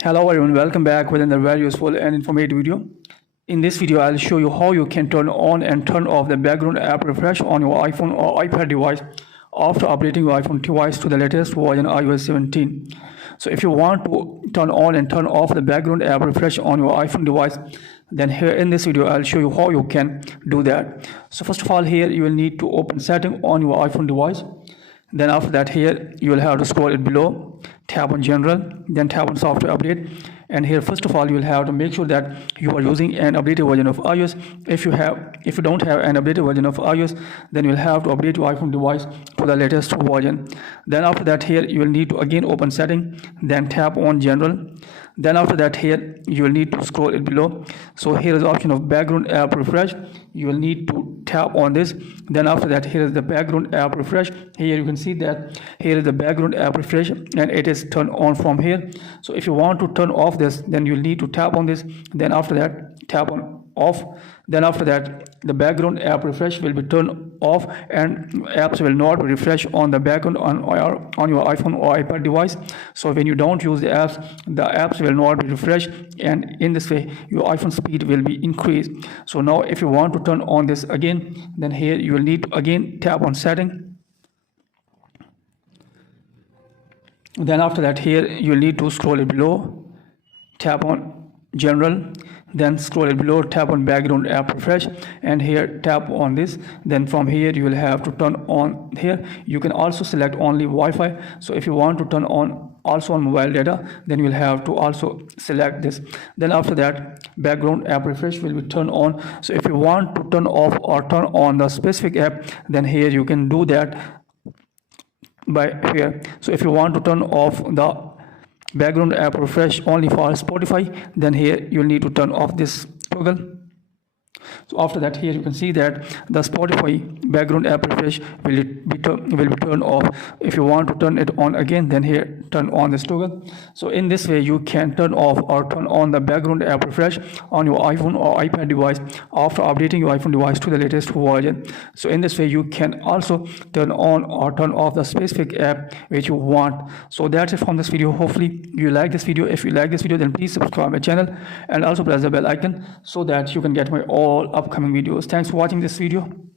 Hello everyone, welcome back with another very useful and informative video. In this video, I'll show you how you can turn on and turn off the background app refresh on your iPhone or iPad device after updating your iPhone device to the latest version iOS 17. So if you want to turn on and turn off the background app refresh on your iPhone device, then here in this video, I'll show you how you can do that. So first of all, here you will need to open setting on your iPhone device. Then after that, here you will have to scroll it below, tap on general, then tap on software update, and here first of all you will have to make sure that you are using an updated version of iOS. If you don't have an updated version of iOS, then you will have to update your iPhone device to the latest version. Then after that, here you will need to again open setting, then tap on general. Then after that, here you will need to scroll it below. So here is the option of background app refresh. You will need to tap on this. Then after that, here is the background app refresh. Here you can see that here is the background app refresh and it is turned on from here. So if you want to turn off this, then you'll need to tap on this. Then after that, tap on off. Then after that, the background app refresh will be turned off and apps will not be refreshed on the background on your iPhone or iPad device. So when you don't use the apps will not be refreshed, and in this way your iPhone speed will be increased. So now if you want to turn on this again, then here you will need to again tap on setting. Then after that, here you will need to scroll it below, tap on general, then scroll it below, tap on background app refresh, and here tap on this. Then from here you will have to turn on. Here you can also select only Wi-Fi. So if you want to turn on also on mobile data, then you will have to also select this. Then after that, background app refresh will be turned on. So if you want to turn off or turn on the specific app, then here you can do that by here. So if you want to turn off the background app refresh only for Spotify, then here you'll need to turn off this toggle. So after that, here you can see that the Spotify background app refresh will be turned off. If you want to turn it on again, then here turn on this toggle. So in this way you can turn off or turn on the background app refresh on your iPhone or iPad device after updating your iPhone device to the latest version. So in this way you can also turn on or turn off the specific app which you want. So that's it from this video. Hopefully you like this video. If you like this video, then please subscribe my channel and also press the bell icon so that you can get my all upcoming videos. Thanks for watching this video.